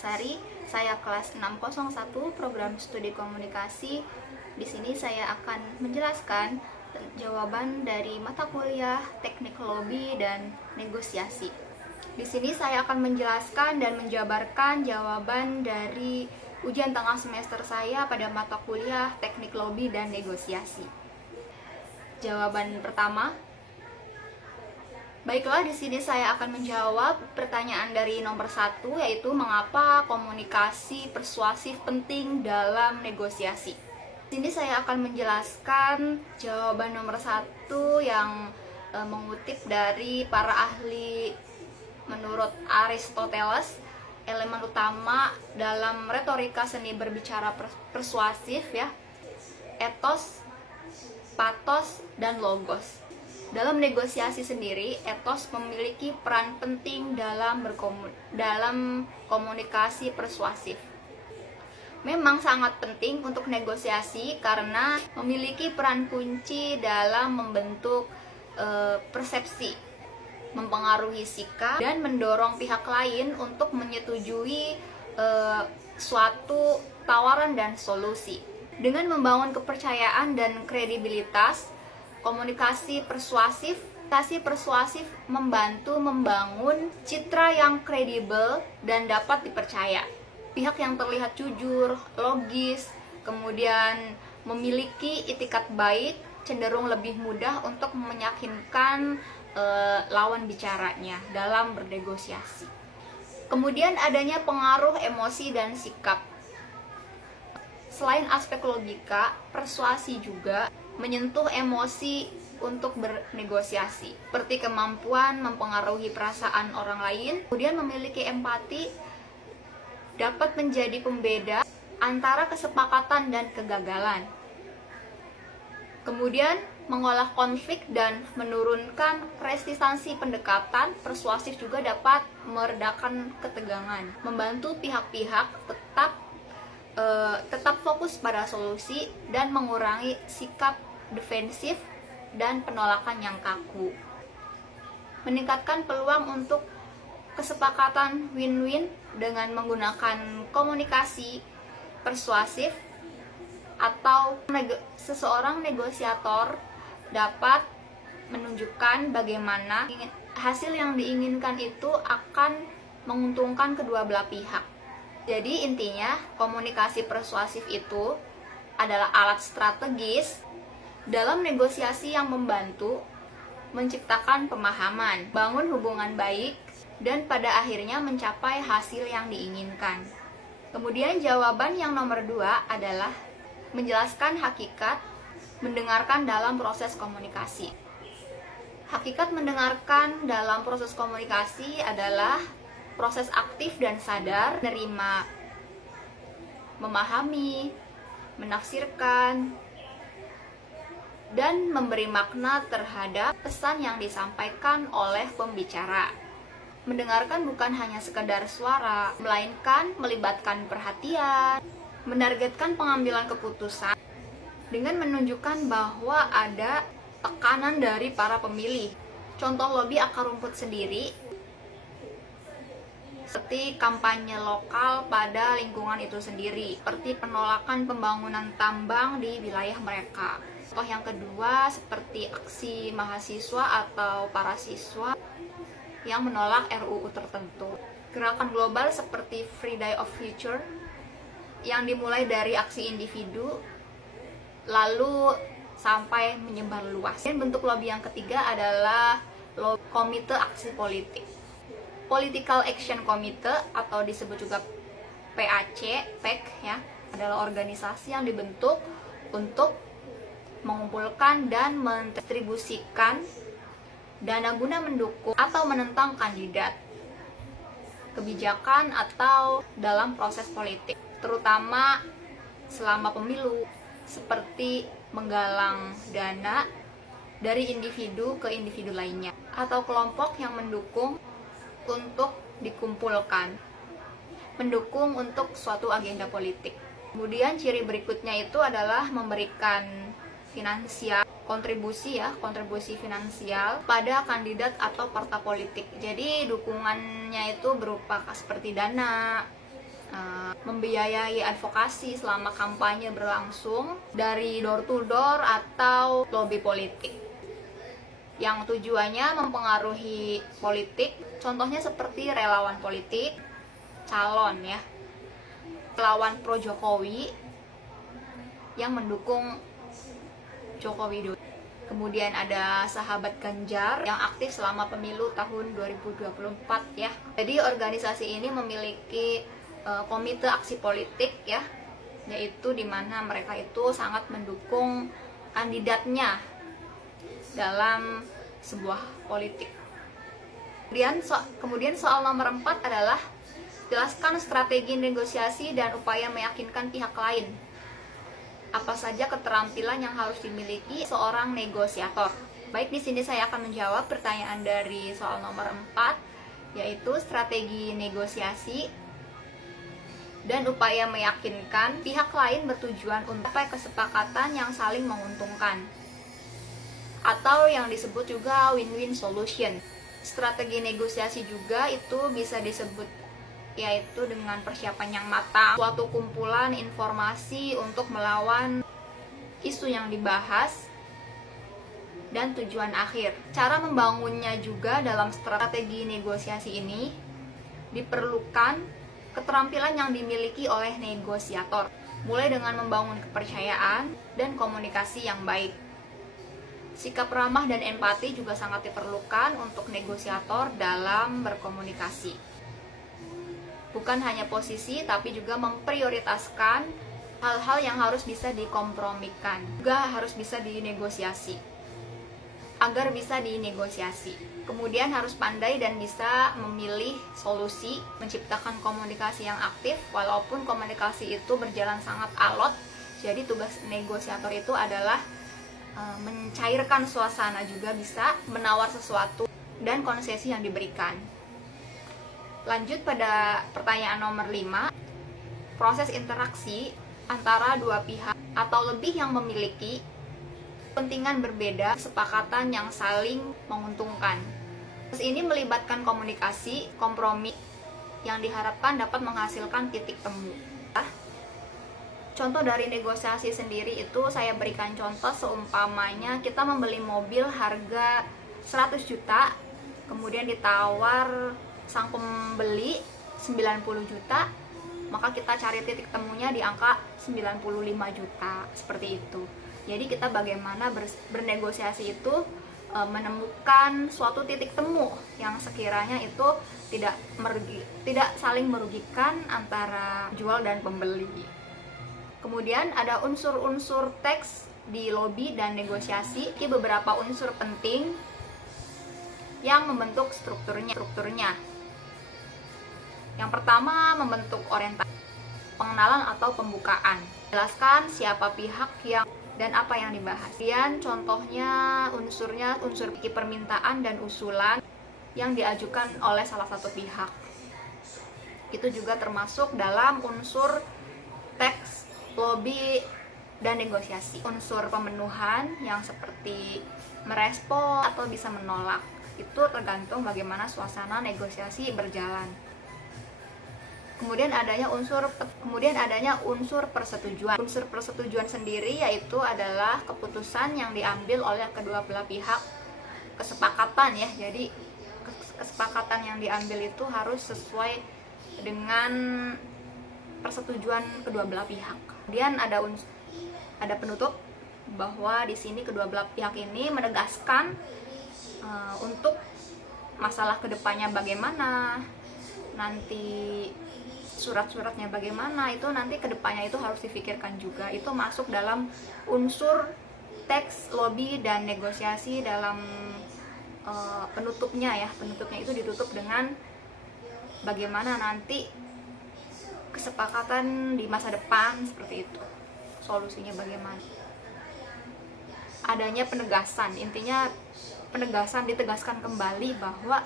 Puspitasari. Saya kelas 601 program studi komunikasi. Di sini saya akan menjelaskan jawaban dari mata kuliah Teknik Lobby dan Negosiasi. Di sini saya akan menjelaskan dan menjabarkan jawaban dari ujian tengah semester saya pada mata kuliah Teknik Lobby dan Negosiasi. Jawaban pertama. Baiklah, di sini saya akan menjawab pertanyaan dari nomor 1, yaitu mengapa komunikasi persuasif penting dalam negosiasi. Di sini saya akan menjelaskan jawaban nomor 1 yang mengutip dari para ahli. Menurut Aristoteles, elemen utama dalam retorika seni berbicara persuasif ya, etos, patos, dan logos. Dalam negosiasi sendiri, etos memiliki peran penting dalam komunikasi persuasif. Memang sangat penting untuk negosiasi karena memiliki peran kunci dalam membentuk persepsi, mempengaruhi sikap, dan mendorong pihak lain untuk menyetujui suatu tawaran dan solusi. Dengan membangun kepercayaan dan kredibilitas, komunikasi persuasif membantu membangun citra yang kredibel dan dapat dipercaya. Pihak yang terlihat jujur, logis, kemudian memiliki itikat baik, cenderung lebih mudah untuk meyakinkan lawan bicaranya dalam bernegosiasi. Kemudian adanya pengaruh emosi dan sikap. Selain aspek logika, persuasi juga menyentuh emosi untuk bernegosiasi, seperti kemampuan mempengaruhi perasaan orang lain. Kemudian memiliki empati dapat menjadi pembeda antara kesepakatan dan kegagalan. Kemudian mengolah konflik dan menurunkan resistansi pendekatan persuasif juga dapat meredakan ketegangan, membantu pihak-pihak tetap fokus pada solusi dan mengurangi sikap defensif dan penolakan yang kaku. Meningkatkan peluang untuk kesepakatan win-win dengan menggunakan komunikasi persuasif, atau seseorang negosiator dapat menunjukkan bagaimana hasil yang diinginkan itu akan menguntungkan kedua belah pihak. Jadi intinya, komunikasi persuasif itu adalah alat strategis dalam negosiasi yang membantu menciptakan pemahaman, bangun hubungan baik, dan pada akhirnya mencapai hasil yang diinginkan. Kemudian jawaban yang nomor 2 adalah menjelaskan hakikat mendengarkan dalam proses komunikasi. Hakikat mendengarkan dalam proses komunikasi adalah proses aktif dan sadar, menerima, memahami, menafsirkan, dan memberi makna terhadap pesan yang disampaikan oleh pembicara. Mendengarkan bukan hanya sekedar suara, melainkan melibatkan perhatian, menargetkan pengambilan keputusan dengan menunjukkan bahwa ada tekanan dari para pemilih. Contoh lobby akar rumput sendiri seperti kampanye lokal pada lingkungan itu sendiri, seperti penolakan pembangunan tambang di wilayah mereka. Contoh yang kedua seperti aksi mahasiswa atau para siswa yang menolak RUU tertentu. Gerakan global seperti Free Day of Future yang dimulai dari aksi individu lalu sampai menyebar luas. Dan bentuk lobby yang ketiga adalah Komite Aksi Politik. Political Action Committee atau disebut juga PAC ya, adalah organisasi yang dibentuk untuk mengumpulkan dan mendistribusikan dana guna mendukung atau menentang kandidat, kebijakan, atau dalam proses politik, terutama selama pemilu, seperti menggalang dana dari individu ke individu lainnya atau kelompok yang mendukung untuk dikumpulkan, mendukung untuk suatu agenda politik. Kemudian ciri berikutnya itu adalah memberikan finansial, kontribusi finansial pada kandidat atau partai politik. Jadi dukungannya itu berupa seperti dana, membiayai advokasi selama kampanye berlangsung dari door to door atau lobby politik yang tujuannya mempengaruhi politik. Contohnya seperti relawan politik, calon ya, relawan pro Jokowi yang mendukung Joko Widodo. Kemudian ada sahabat Ganjar yang aktif selama pemilu tahun 2024 ya. Jadi organisasi ini memiliki komite aksi politik ya, yaitu di mana mereka itu sangat mendukung kandidatnya dalam sebuah politik. Kemudian soal nomor 4 adalah jelaskan strategi negosiasi dan upaya meyakinkan pihak lain. Apa saja keterampilan yang harus dimiliki seorang negosiator? Baik, di sini saya akan menjawab pertanyaan dari soal nomor 4, yaitu strategi negosiasi dan upaya meyakinkan pihak lain bertujuan untuk mencapai kesepakatan yang saling menguntungkan, atau yang disebut juga win-win solution. Strategi negosiasi juga itu bisa disebut yaitu dengan persiapan yang matang, suatu kumpulan informasi untuk melawan isu yang dibahas, dan tujuan akhir. Cara membangunnya juga dalam strategi negosiasi ini diperlukan keterampilan yang dimiliki oleh negosiator, mulai dengan membangun kepercayaan dan komunikasi yang baik. Sikap ramah dan empati juga sangat diperlukan untuk negosiator dalam berkomunikasi. Bukan hanya posisi, tapi juga memprioritaskan hal-hal yang harus bisa dikompromikan, juga harus bisa dinegosiasi, agar bisa dinegosiasi. Kemudian harus pandai dan bisa memilih solusi, menciptakan komunikasi yang aktif, walaupun komunikasi itu berjalan sangat alot. Jadi tugas negosiator itu adalah mencairkan suasana, juga bisa menawar sesuatu dan konsesi yang diberikan. Lanjut pada pertanyaan nomor 5, proses interaksi antara dua pihak atau lebih yang memiliki kepentingan berbeda, kesepakatan yang saling menguntungkan. Proses ini melibatkan komunikasi, kompromi yang diharapkan dapat menghasilkan titik temu. Contoh dari negosiasi sendiri itu saya berikan contoh seumpamanya kita membeli mobil harga 100 juta, kemudian ditawar sang pembeli 90 juta, maka kita cari titik temunya di angka 95 juta, seperti itu. Jadi kita bagaimana bernegosiasi itu menemukan suatu titik temu yang sekiranya itu tidak saling merugikan antara jual dan pembeli. Kemudian ada unsur-unsur teks di lobby dan negosiasi. Ini beberapa unsur penting yang membentuk strukturnya. Yang pertama, membentuk orientasi, pengenalan atau pembukaan. Jelaskan siapa pihak yang dan apa yang dibahas. Kemudian contohnya unsur permintaan dan usulan yang diajukan oleh salah satu pihak. Itu juga termasuk dalam unsur teks lobby dan negosiasi. Unsur pemenuhan yang seperti merespon atau bisa menolak, itu tergantung bagaimana suasana negosiasi berjalan. Kemudian adanya unsur persetujuan. Unsur persetujuan sendiri yaitu adalah keputusan yang diambil oleh kedua belah pihak, kesepakatan ya. Jadi kesepakatan yang diambil itu harus sesuai dengan persetujuan kedua belah pihak. Kemudian ada penutup, bahwa di sini kedua belah pihak ini menegaskan untuk masalah kedepannya bagaimana, nanti surat-suratnya bagaimana, itu nanti kedepannya itu harus difikirkan juga. Itu masuk dalam unsur teks lobby dan negosiasi dalam penutupnya ya. Penutupnya itu ditutup dengan bagaimana nanti kesepakatan di masa depan, seperti itu. Solusinya bagaimana? Adanya penegasan, intinya ditegaskan kembali bahwa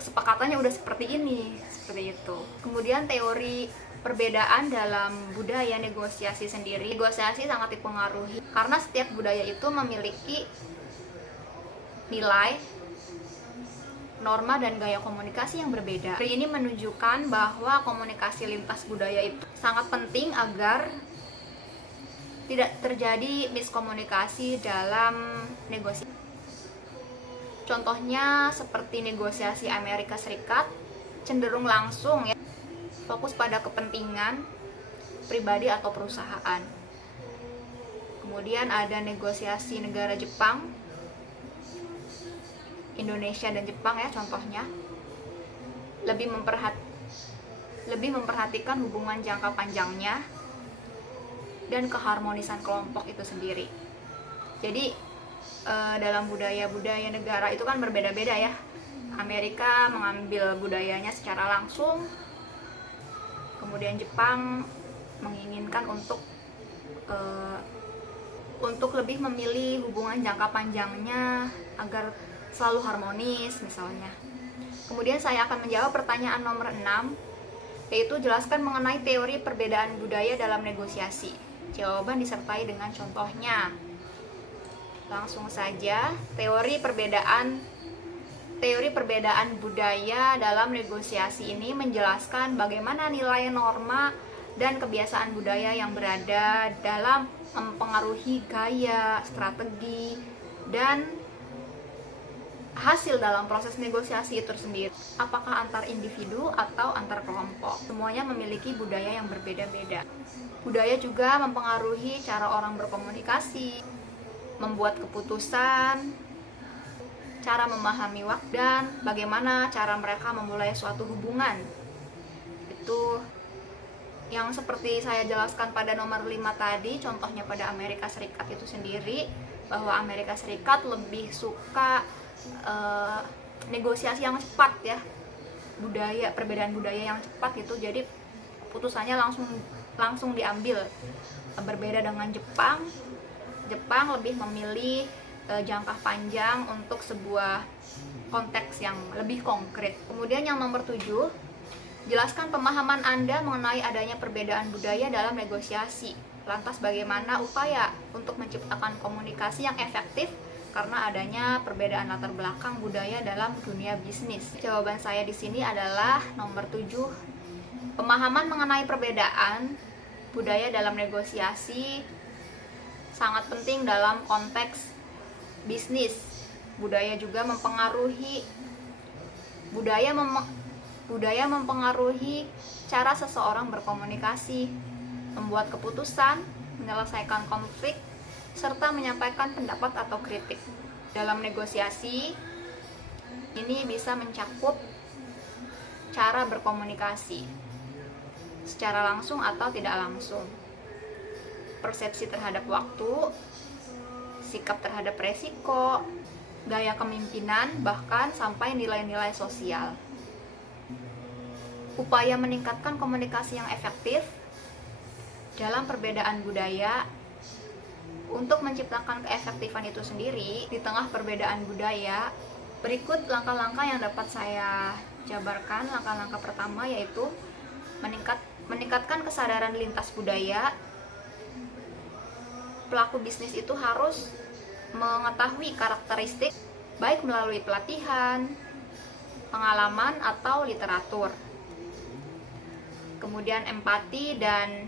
kesepakatannya udah seperti ini, seperti itu. Kemudian teori perbedaan dalam budaya negosiasi sendiri. Negosiasi sangat dipengaruhi karena setiap budaya itu memiliki norma dan gaya komunikasi yang berbeda. Hari ini menunjukkan bahwa komunikasi lintas budaya itu sangat penting agar tidak terjadi miskomunikasi dalam negosiasi. Contohnya seperti negosiasi Amerika Serikat cenderung langsung ya, fokus pada kepentingan pribadi atau perusahaan. Kemudian ada negosiasi negara Jepang, Indonesia dan Jepang ya contohnya, lebih memperhatikan hubungan jangka panjangnya dan keharmonisan kelompok itu sendiri. Jadi dalam budaya-budaya negara itu kan berbeda-beda ya. Amerika mengambil budayanya secara langsung, kemudian Jepang menginginkan untuk lebih memilih hubungan jangka panjangnya agar selalu harmonis misalnya. Kemudian saya akan menjawab pertanyaan nomor 6, yaitu jelaskan mengenai teori perbedaan budaya dalam negosiasi. Jawaban disertai dengan contohnya. Langsung saja, teori perbedaan budaya dalam negosiasi ini menjelaskan bagaimana nilai norma dan kebiasaan budaya yang berada dalam mempengaruhi gaya, strategi, dan hasil dalam proses negosiasi itu sendiri. Apakah antar individu atau antar kelompok, semuanya memiliki budaya yang berbeda-beda. Budaya juga mempengaruhi cara orang berkomunikasi, membuat keputusan, cara memahami waktu, dan bagaimana cara mereka memulai suatu hubungan. Itu yang seperti saya jelaskan pada nomor 5 tadi, contohnya pada Amerika Serikat itu sendiri, bahwa Amerika Serikat lebih suka negosiasi yang cepat ya, perbedaan budaya yang cepat itu, jadi keputusannya langsung diambil. Berbeda dengan Jepang lebih memilih jangka panjang untuk sebuah konteks yang lebih konkret. Kemudian yang nomor 7, jelaskan pemahaman Anda mengenai adanya perbedaan budaya dalam negosiasi. Lantas bagaimana upaya untuk menciptakan komunikasi yang efektif karena adanya perbedaan latar belakang budaya dalam dunia bisnis? Jawaban saya di sini adalah nomor 7. Pemahaman mengenai perbedaan budaya dalam negosiasi sangat penting dalam konteks bisnis. Budaya juga mempengaruhi cara seseorang berkomunikasi, membuat keputusan, menyelesaikan konflik, serta menyampaikan pendapat atau kritik. Dalam negosiasi, ini bisa mencakup cara berkomunikasi secara langsung atau tidak langsung, persepsi terhadap waktu, sikap terhadap resiko, gaya kepemimpinan, bahkan sampai nilai-nilai sosial. Upaya meningkatkan komunikasi yang efektif dalam perbedaan budaya. Untuk menciptakan keefektifan itu sendiri di tengah perbedaan budaya, berikut langkah-langkah yang dapat saya jabarkan. Langkah-langkah pertama yaitu meningkatkan kesadaran lintas budaya. Pelaku bisnis itu harus mengetahui karakteristik baik melalui pelatihan, pengalaman, atau literatur. Kemudian empati dan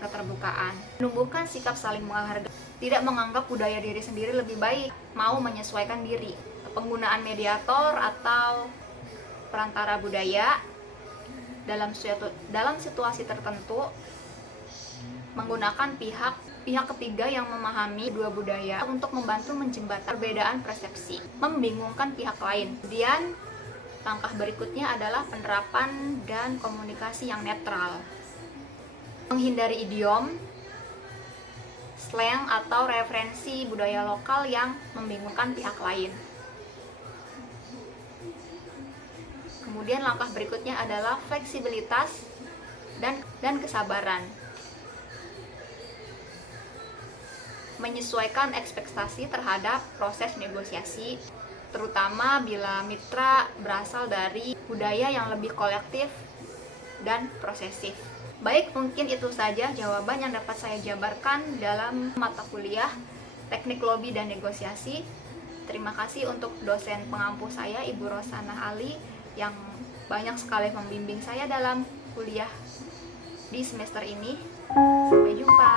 keterbukaan. Menumbuhkan sikap saling menghargai, tidak menganggap budaya diri sendiri lebih baik, mau menyesuaikan diri. Penggunaan mediator atau perantara budaya dalam situasi tertentu, menggunakan pihak ketiga yang memahami dua budaya untuk membantu menjembatani perbedaan persepsi, membingungkan pihak lain. Kemudian langkah berikutnya adalah penerapan dan komunikasi yang netral. Menghindari idiom, slang, atau referensi budaya lokal yang membingungkan pihak lain. Kemudian langkah berikutnya adalah fleksibilitas dan kesabaran. Menyesuaikan ekspektasi terhadap proses negosiasi, terutama bila mitra berasal dari budaya yang lebih kolektif dan prosesif. Baik, mungkin itu saja jawaban yang dapat saya jabarkan dalam mata kuliah Teknik Lobby dan Negosiasi. Terima kasih untuk dosen pengampu saya, Ibu Rosana Ali, yang banyak sekali membimbing saya dalam kuliah di semester ini. Sampai jumpa.